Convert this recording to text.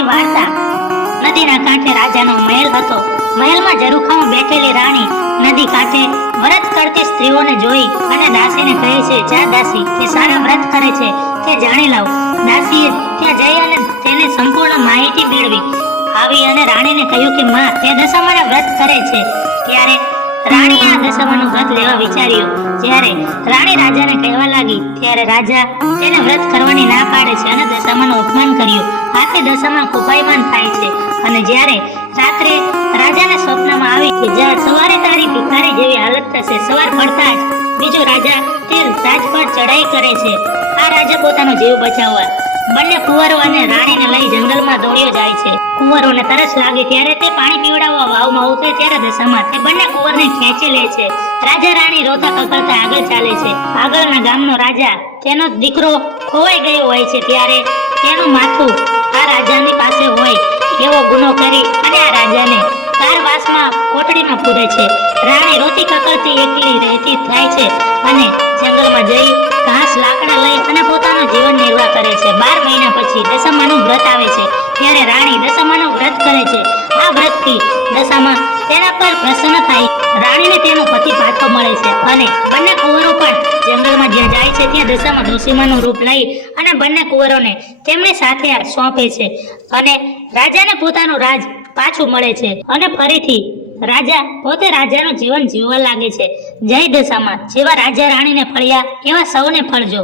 રાજાની વાર્તા। નદીના કાંઠે રાજાનો મહેલ હતો। મહેલમાં ઝરૂખામાં બેઠેલી રાણી નદી કાંઠે વ્રત કરતી સ્ત્રીઓને જોઈ અને દાસીને કહે છે, જા દાસી, તે સારા વ્રત કરે છે, તે જાણી લાવ। દાસીએ ત્યાં જઈ અને તેને સંપૂર્ણ માહિતી મેળવી આવી અને રાણીને કહ્યું કે માં, તે દશામાના વ્રત કરે છે। ત્યારે રાણીએ આ દશામાનું વ્રત લેવા વિચાર્યું। જ્યારે રાણી રાજાને કહેવા લાગી ત્યારે રાજા તેને વ્રત કરવાની ના પાડે છે અને દશામાનું અપમાન કર્યું। આથી દશામા કોપાયમાન થાય છે અને જ્યારે રાત્રે રાજાને સ્વપ્નમાં આવી કે જા, સવારે તારી ભિખારી જેવી હાલત થશે। સવાર પડતા જ બીજો રાજા તે રાજ પર ચડાઈ કરે છે। આ રાજા પોતાનો જીવ બચાવવા બંને કુંવરો અને રાણીને લઈ જંગલમાં દોડ્યો જાય છે। કુંવરોને તરસ લાગે ત્યારે તે પાણી પીવડાવવા વાવમાં ઉતરે ત્યારે દશામાં તે બંને કુંવરને ખેંચી લે છે। રાજા રાણી રોતા કકળતા આગળ ચાલે છે। આગળના ગામનો રાજા તેનો દીકરો ખોવાઈ ગયો હોય છે ત્યારે તેનું માથું આ રાજાની પાસે હોય એવો ગુનો કરી અને આ રાજાને કારવાસમાં કોટડીમાં પૂરે છે। રાણી રોતી કકળતી એકલી રહેતી થાય છે અને જંગલમાં જઈ ઘાસ લાકડા લઈ અને પોતાનું જીવન નિર્વાહ કરે છે। 12 મહિના પછી દશામાનું વ્રત આવે છે ત્યારે રાણી દશામાનું વ્રત કરે છે। આ વ્રતથી દશામા તેના પર પ્રસન્ન થાય। રાણીને તેનો પતિ પાછો મળે છે અને બંને કુંવરો પણ જંગલમાં જ્યાં જાય છે ત્યાં દશામા ડોશીમાનું રૂપ લઈ અને બંને કુંવરોને તેમની સાથે સોંપે છે અને રાજાને પોતાનું રાજ પાછું મળે છે અને ફરીથી રાજા પોતે રાજાનું જીવન જીવવા લાગે છે। જય દશામા। જેવા રાજા રાણીને ફળ્યા એવા સૌને ફળજો।